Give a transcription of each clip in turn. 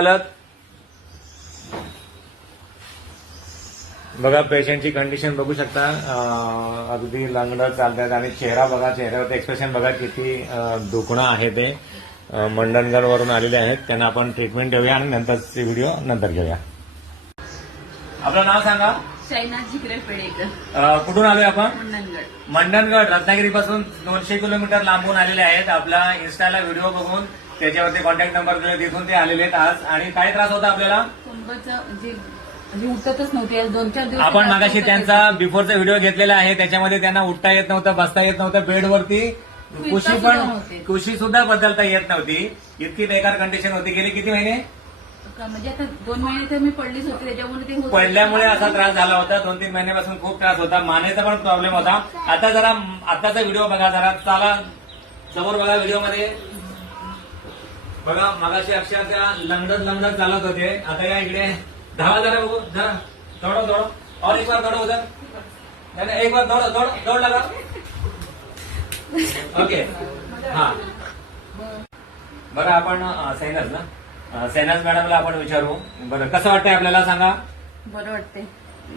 हालत बघा, पेशंटची कंडिशन बघू शकता. अगदी लंगडं चालतात आणि चेहरा बघा, चेहऱ्यावरचं एक्सप्रेशन बघा किती दुखणं आहे ते. मंडणगडवरून आलेले आहेत, त्यांना आपण ट्रीटमेंट देऊया आणि नंतरची व्हिडिओ नंतर घेऊया. आपलं नाव सांगा. शैनाथ जिगरे पेडेकर. कुठून आलोय आपण? मंडणगड. मंडणगड रत्नागिरीपासून 200 किलोमीटर लांबून आलेले आहेत. आपला इन्स्टाला व्हिडिओ बघून त्याच्यावरती कॉन्टॅक्ट नंबर दिले, तिथून ते आलेले आहेत आज. आणि काय त्रास होता आपल्याला? कुंभचं म्हणजे उठतच नव्हती. 2-4 दिवस आपण मागाशी त्यांचा बिफोरचा व्हिडिओ घेतलेला आहे, त्याच्यामध्ये त्यांना उठता येत नव्हतं, बसता येत नव्हतं, बेडवरती कुशी सुद्धा बदलता येत नव्हती. इतकी बेकार कंडिशन होती. गेले किती महिने? म्हणजे आता 2 महिने तर मी पडलीच होती, त्याच्यामुळे ते पडल्यामुळे असा त्रास झाला होता. 2-3 महिन्यापासून खूप त्रास होता. मानेचा पण प्रॉब्लेम होता. आता जरा आताचा व्हिडिओ बघा, जरा चाला समोर बघा व्हिडिओमध्ये बघा. मगाशी अक्षरशः लंगडत चालत होते. आता या इकडे धावा, जरा बघू, जरा दौडो और एक बार दौड़ो उधर, एक बार दौड़ लगा. ओके. हा बरं, आपण सैनाज ना, सैनाज मॅडमला आपण विचारू. बरं, कसं वाटतंय आपल्याला सांगा? बरं वाटतंय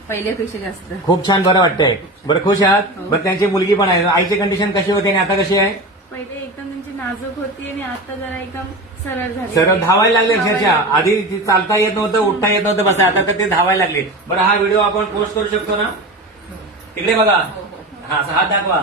पहिल्यापेक्षा जास्त. खूप छान, बरं वाटतंय. बरं, खुश आहात? बरं, त्यांची मुलगी पण आहे. आईची कंडिशन कशी होती आणि आता कशी आहे? पहिले एकदम म्हणजे नाजूक होती आणि आता जरा एकदम सरळ झाली. सरळ धावायला लागले अक्षरशः. आधी ती चालता येत नव्हतं, उठता येत नव्हतं, बसा. आता तर ते धावायला लागले. बरं, हा व्हिडिओ आपण पोस्ट करू शकतो ना? तिकडे बघा. हा, हात दाखवा.